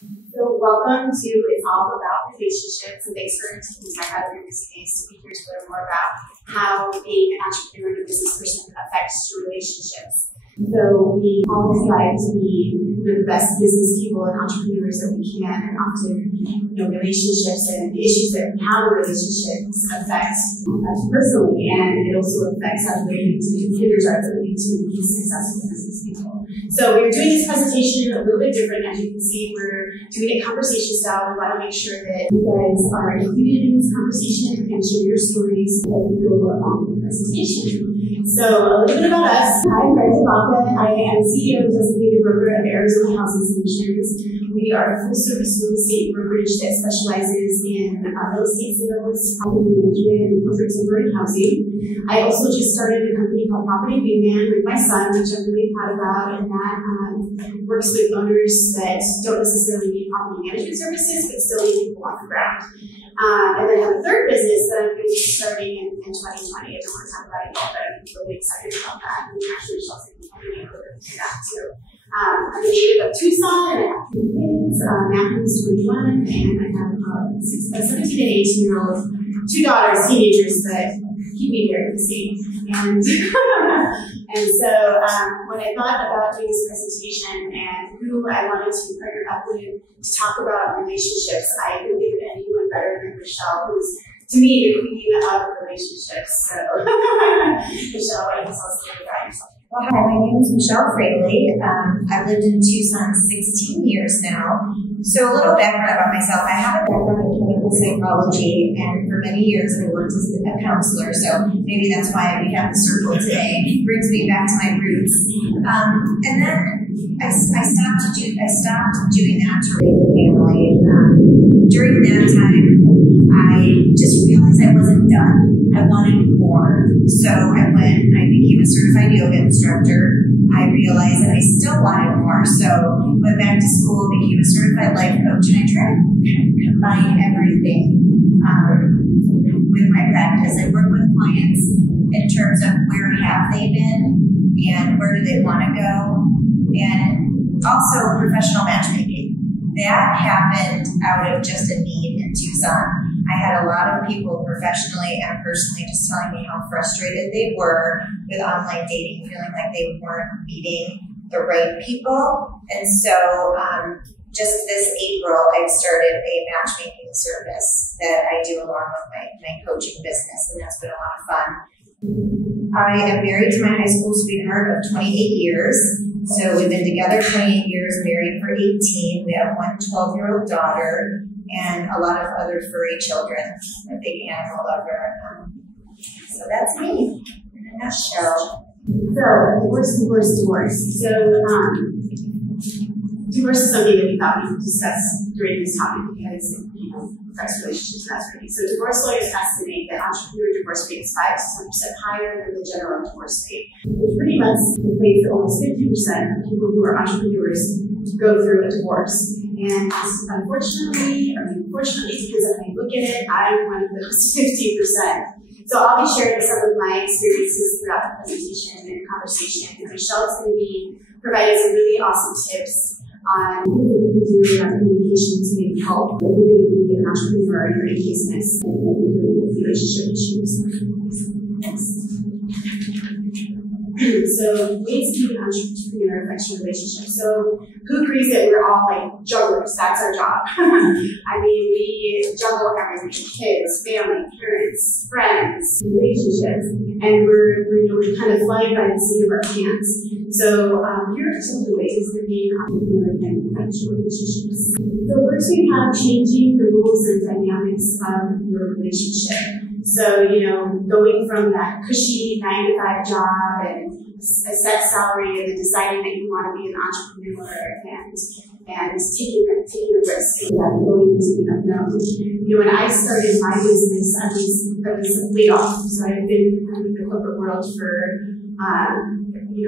So welcome to It's All About Relationships, and thanks for taking time out of your busy days to be here to learn more about how being an entrepreneur and a business person affects your relationships. So we all strive to be the best business people and entrepreneurs that we can, and often, relationships and the issues that we have in relationships affect us personally, and it also affects our ability to hinders our ability to be successful business people. So we're doing this presentation a little bit different. As you can see, we're doing it conversation style. We want to make sure that you guys are included in this conversation and share your stories as we go along the presentation. So a little bit about us. I'm Brenda Baca. I am CEO and designated broker of Arizona Housing Solutions. We are a full-service real estate brokerage that specializes in real estate sales, property management, and corporate temporary housing. I also just started a company called Property Wingman with my son, which I'm really proud about, and that works with owners that don't necessarily need property management services, but still need people on the ground. And then I have a third business that I'm going to be starting in 2020. I don't want to talk about it yet, but I'm really excited about that. And actually, Michelle's going to be helping me do that too. I'm a native of Tucson, and I have 3 kids. Matthew's 21, and I have a 17 and 18-year-old, 2 daughters, teenagers that keep me very busy. And and so when I thought about doing this presentation and who I wanted to partner up with to talk about relationships, I couldn't think of anyone better than Michelle, who's, to me, the queen of relationships. So, Michelle, why don't you tell us a little bit about yourself? Well, hi, my name is Michelle Fraley. I've lived in Tucson 16 years now. So a little background about myself. I have a background in clinical psychology, and for many years I worked as a counselor. So maybe that's why we have the circle today. It brings me back to my roots. And then I stopped doing that to raise a family. During that time, I just realized I wasn't done. I wanted more. So I became a certified yoga instructor. I realized that I still wanted more. So went back to school, became a certified life coach, and I tried to combine everything with my practice. I work with clients in terms of where have they been and where do they want to go, and also professional matchmaking. That happened out of just a need in Tucson. I had a lot of people professionally and personally just telling me how frustrated they were with online dating, feeling like they weren't meeting the right people. And so just this April, I've started a matchmaking service that I do along with my coaching business, and that's been a lot of fun. I am married to my high school sweetheart of 28 years. So we've been together 28 years, married for 18. We have 1 12-year-old daughter and a lot of other furry children. I'm a big animal lover. So that's me in a nutshell. So, divorce. So, divorce is something that we thought we could discuss during this topic because it affects relationships, and that's great. So, divorce lawyers estimate that entrepreneur divorce rate is 5 to 10% higher than the general divorce rate, which pretty much equates to almost 50% of people who are entrepreneurs go through a divorce. And unfortunately, because if I look at it, I'm one of those 50%. So I'll be sharing some of my experiences throughout the presentation and conversation. And Michelle's going to be providing some really awesome tips on what we can do in our communication to maybe help if you're going to be an entrepreneur in your business and dealing with relationship issues. Next. So ways to be an entrepreneur affects your relationship. So who agrees that we're all like jugglers? That's our job. I mean, we juggle everything: kids, family, parents, friends, relationships, and we're kind of flying by the seat of our pants. So here are some of the ways that being an entrepreneur can affect your relationships. So first we have changing the rules and dynamics of your relationship. So, going from that cushy 9-to-5 job and a set salary, and then deciding that you want to be an entrepreneur and taking a risk and going into the unknown. When I started my business, I was laid off. So I've been in the corporate world for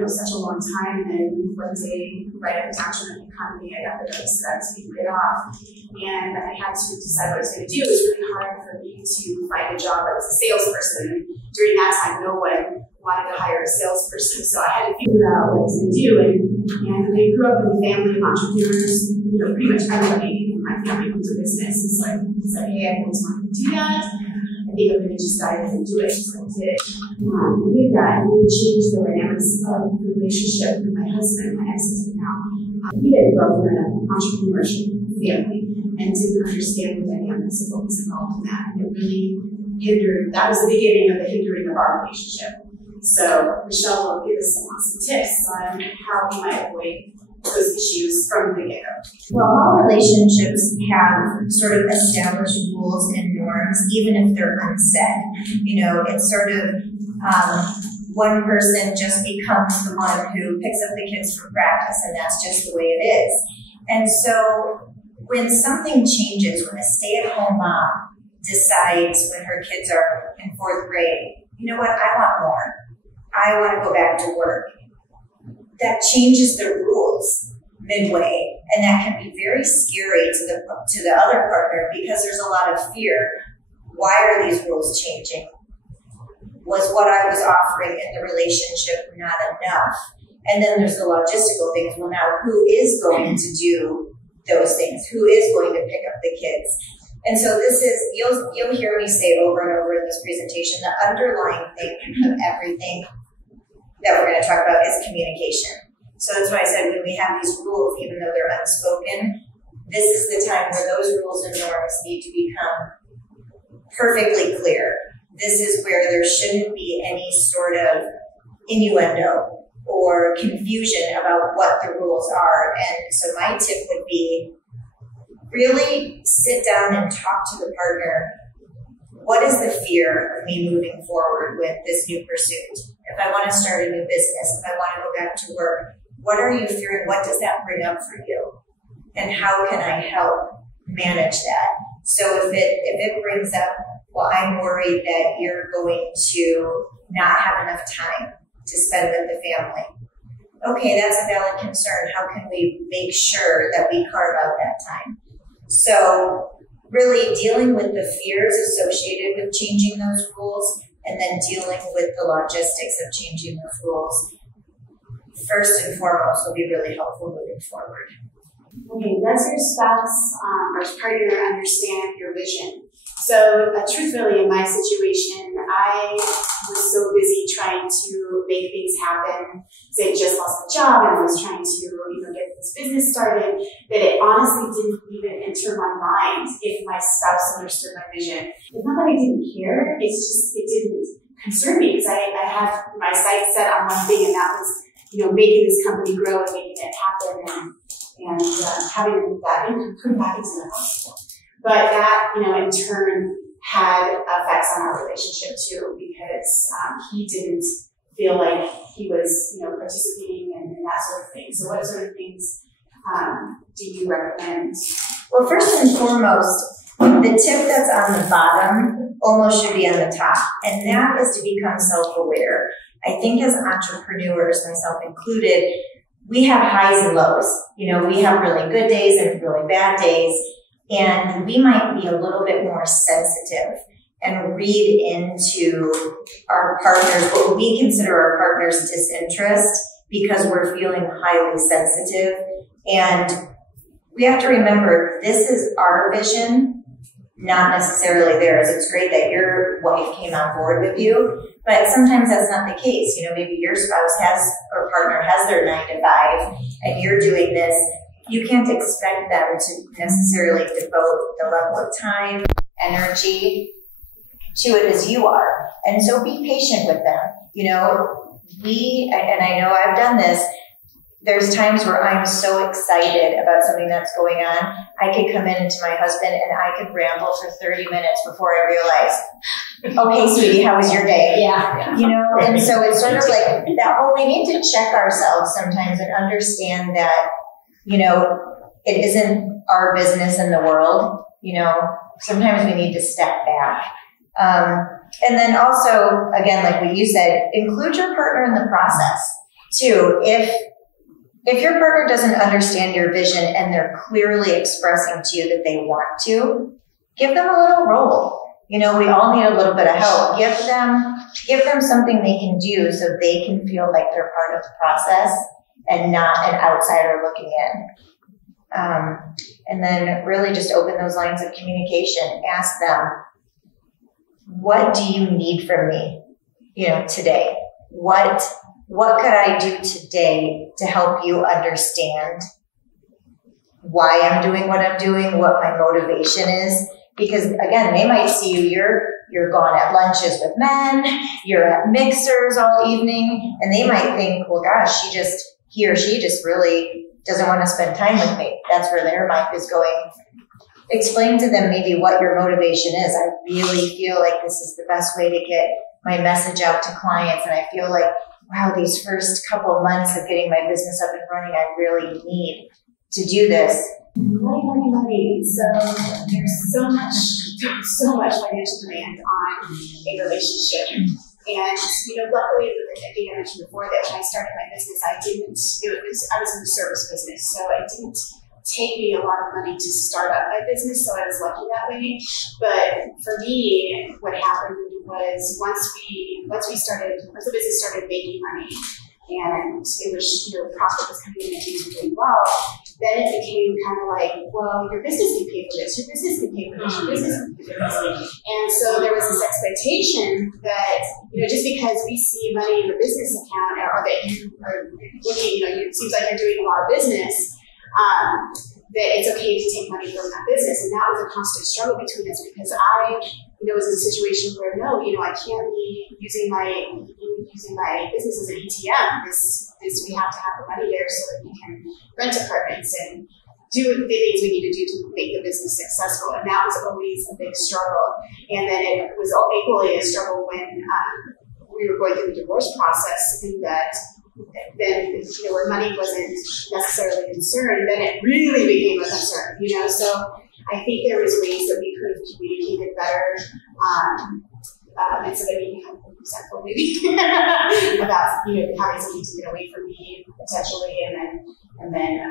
such a long time, and then one day, right at the downturn of the economy, I got the notice that I was being laid off, and I had to decide what I was going to do. It was really hard for me to find a job. I was a salesperson. During that time, no one wanted to hire a salesperson, so I had to figure out what I was going to do. And I grew up in a family of entrepreneurs. pretty much everybody in my family owns a business. It's like, hey, I always wanted to do that. I think I'm going to just dive and do it. So I did. And with that, it really changed the dynamics of the relationship with my husband, my ex-husband now. He didn't grow up in an entrepreneurship family and didn't understand the dynamics of what was involved in that. And it really hindered, that was the beginning of the hindering of our relationship. So Michelle will give us some tips on how we might avoid those issues from the get-go. Well, all relationships have sort of established rules and norms, even if they're unsaid. It's sort of one person just becomes the one who picks up the kids for practice, and that's just the way it is. And so when something changes, when a stay-at-home mom decides when her kids are in 4th grade, you know what, I want more. I want to go back to work. That changes the rules midway, and that can be very scary to the other partner because there's a lot of fear. Why are these rules changing? Was what I was offering in the relationship not enough? And then there's the logistical things. Well, now who is going to do those things? Who is going to pick up the kids? And so this is, you'll hear me say over and over in this presentation, the underlying thing of everything that we're going to talk about is communication. So that's why I said when we have these rules, even though they're unspoken, this is the time where those rules and norms need to become perfectly clear. This is where there shouldn't be any sort of innuendo or confusion about what the rules are. And so my tip would be really sit down and talk to the partner. What is the fear of me moving forward with this new pursuit? If I want to start a new business, if I want to go back to work, what are you fearing? What does that bring up for you? And how can I help manage that? So if it brings up, well, I'm worried that you're going to not have enough time to spend with the family. Okay, that's a valid concern. How can we make sure that we carve out that time? So really dealing with the fears associated with changing those rules and then dealing with the logistics of changing those rules, first and foremost, will be really helpful moving forward. Okay, does your spouse or partner understand your vision? So truthfully, in my situation, I was so busy trying to make things happen. So I just lost my job and I was trying to, get this business started, that it honestly didn't even enter my mind if my spouse understood my vision. It's not that I didn't care, it's just it didn't concern me because I had my sights set on one thing, and that was, making this company grow and making it happen and having that income come back into the hospital. But that, in turn had effects on our relationship too, because he didn't feel like he was, participating and that sort of thing. So what sort of things do you recommend? Well, first and foremost, the tip that's on the bottom almost should be on the top, and that is to become self-aware. I think as entrepreneurs, myself included, we have highs and lows. We have really good days and really bad days. And we might be a little bit more sensitive and read into our partners, what we consider our partner's disinterest, because we're feeling highly sensitive. And we have to remember, this is our vision, not necessarily theirs. It's great that your wife came on board with you, but sometimes that's not the case. Maybe your spouse has, or partner has their 9 to 5, and you're doing this. You can't expect them to necessarily devote the level of time, energy to it as you are. And so be patient with them. And I know I've done this, there's times where I'm so excited about something that's going on. I could come in to my husband and I could ramble for 30 minutes before I realize, okay, sweetie, how was your day? Yeah. And so it's sort of like that. Well, we need to check ourselves sometimes and understand that, it isn't our business in the world. Sometimes we need to step back. And then also, again, like what you said, include your partner in the process too. If your partner doesn't understand your vision and they're clearly expressing to you that they want to, give them a little role. We all need a little bit of help. Give them something they can do so they can feel like they're part of the process and not an outsider looking in. And then really just open those lines of communication. Ask them, what do you need from me, today? What could I do today to help you understand why I'm doing what I'm doing, what my motivation is? Because again, they might see you're gone at lunches with men, you're at mixers all evening, and they might think, well, gosh, he or she just really doesn't want to spend time with me. That's where their mind is going. Explain to them maybe what your motivation is. I really feel like this is the best way to get my message out to clients. And I feel like, wow, these first couple of months of getting my business up and running, I really need to do this. Money. So there's so much financial demand on a relationship. And, luckily, I think I mentioned before that when I started my business, I was in the service business. So it didn't take me a lot of money to start up my business. So I was lucky that way. But for me, what happened was once the business started making money, and it was, profit was coming in and things were doing well, then it became kind of like, well, your business can pay for this, your business can pay for this, your business can pay for this. And so there was this expectation that, just because we see money in the business account or that you are looking, it seems like you're doing a lot of business, that it's okay to take money from that business. And that was a constant struggle between us because I was in a situation where I can't be using my business as an ATM. We have to have the money there so that we can rent apartments and do the things we need to do to make the business successful. And that was always a big struggle. And then it was equally a struggle when we were going through the divorce process, in that then where money wasn't necessarily a concern, then it really became a concern. So I think there was ways that we could have communicated better, and so that we become resentful maybe about having something to get away from me potentially, and then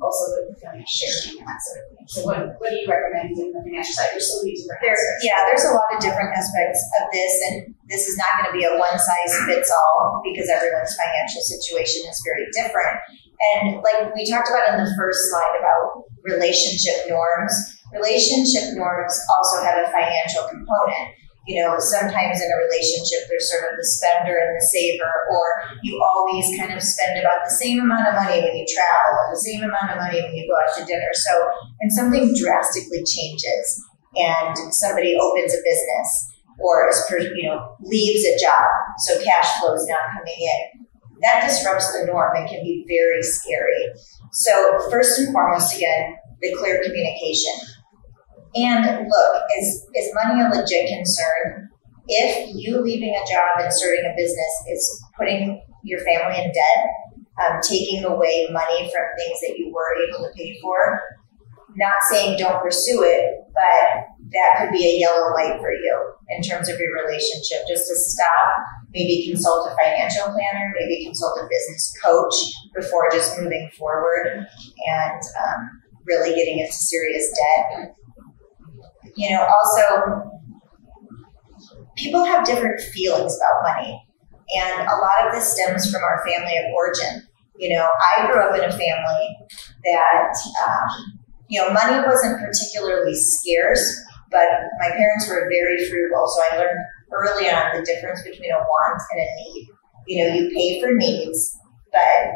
also the feeling of sharing and that sort of thing. So what do you recommend in the financial side? There's so many different there's a lot of different aspects of this, and this is not going to be a one size fits all because everyone's financial situation is very different. And like we talked about in the first slide about relationship norms also have a financial component. Sometimes in a relationship, there's sort of the spender and the saver, or you always kind of spend about the same amount of money when you travel, or the same amount of money when you go out to dinner. So, and something drastically changes, and somebody opens a business, or leaves a job, so cash flow is not coming in. That disrupts the norm and can be very scary. So first and foremost, again, the clear communication. And look, is money a legit concern? If you leaving a job and starting a business is putting your family in debt, taking away money from things that you were able to pay for, not saying don't pursue it, but that could be a yellow light for you in terms of your relationship. Just to stop, maybe consult a financial planner, maybe consult a business coach before just moving forward and really getting into serious debt. Also, people have different feelings about money, and a lot of this stems from our family of origin. I grew up in a family that, money wasn't particularly scarce, but my parents were very frugal, so I learned early on the difference between a want and a need. You pay for needs, but,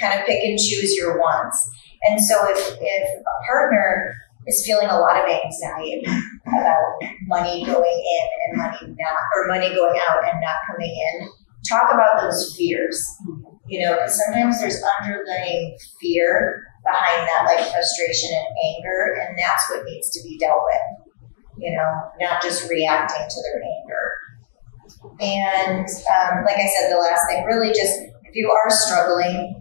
kind of pick and choose your wants. And so if a partner is feeling a lot of anxiety about money going in and money going out and not coming in, talk about those fears, because sometimes there's underlying fear behind that, like frustration and anger, and that's what needs to be dealt with, not just reacting to their anger. And like I said, the last thing, really just, if you are struggling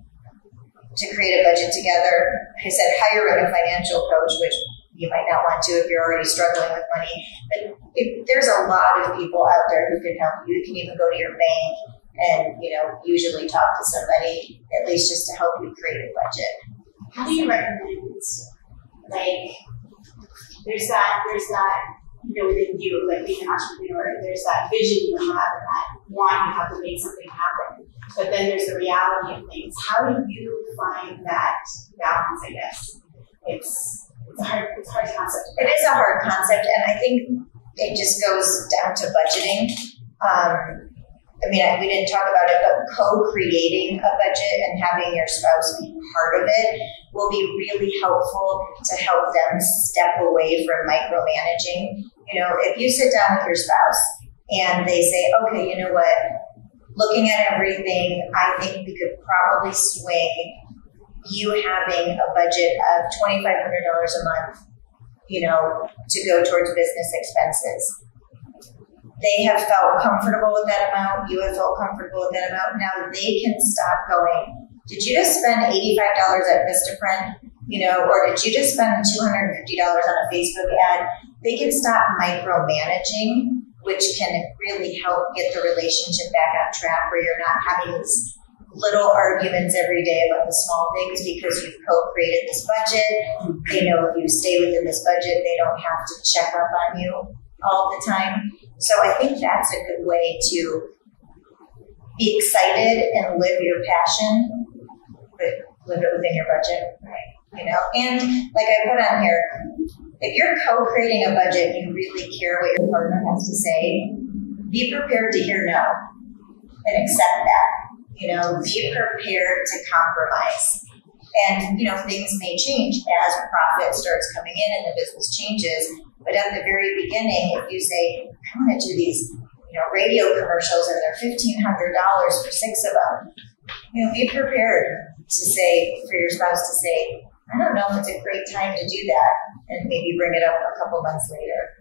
to create a budget together, like I said, hire a financial coach, which you might not want to if you're already struggling with money. But there's a lot of people out there who can help you. You can even go to your bank and, usually talk to somebody, at least just to help you create a budget. How do you recommend, there's that, within you, like being an entrepreneur, there's that vision you have and that want you have to make something happen. but then there's the reality of things. How do you find that balance, I guess? It's a hard concept. It is a hard concept, and I think it just goes down to budgeting. I mean, we didn't talk about it, but co-creating a budget and having your spouse be part of it will be really helpful to help them step away from micromanaging. You know, if you sit down with your spouse and they say, okay, you know what, looking at everything, I think we could probably swing you having a budget of $2,500 a month, you know, to go towards business expenses. They have felt comfortable with that amount. You have felt comfortable with that amount. Now they can stop going, did you just spend $85 at Vistaprint? You know, or did you just spend $250 on a Facebook ad? They can stop micromanaging, which can really help get the relationship back on track where you're not having these little arguments every day about the small things because you've co-created this budget. They know if you stay within this budget, they don't have to check up on you all the time. So I think that's a good way to be excited and live your passion, but live it within your budget, right? You know, and like I put on here, if you're co-creating a budget and you really care what your partner has to say, be prepared to hear no and accept that. You know, be prepared to compromise. And, you know, things may change as profit starts coming in and the business changes. But at the very beginning, if you say, I want to do these, you know, radio commercials and they're $1,500 for 6 of them, you know, be prepared to say, for your spouse to say, I don't know if it's a great time to do that, and maybe bring it up a couple months later.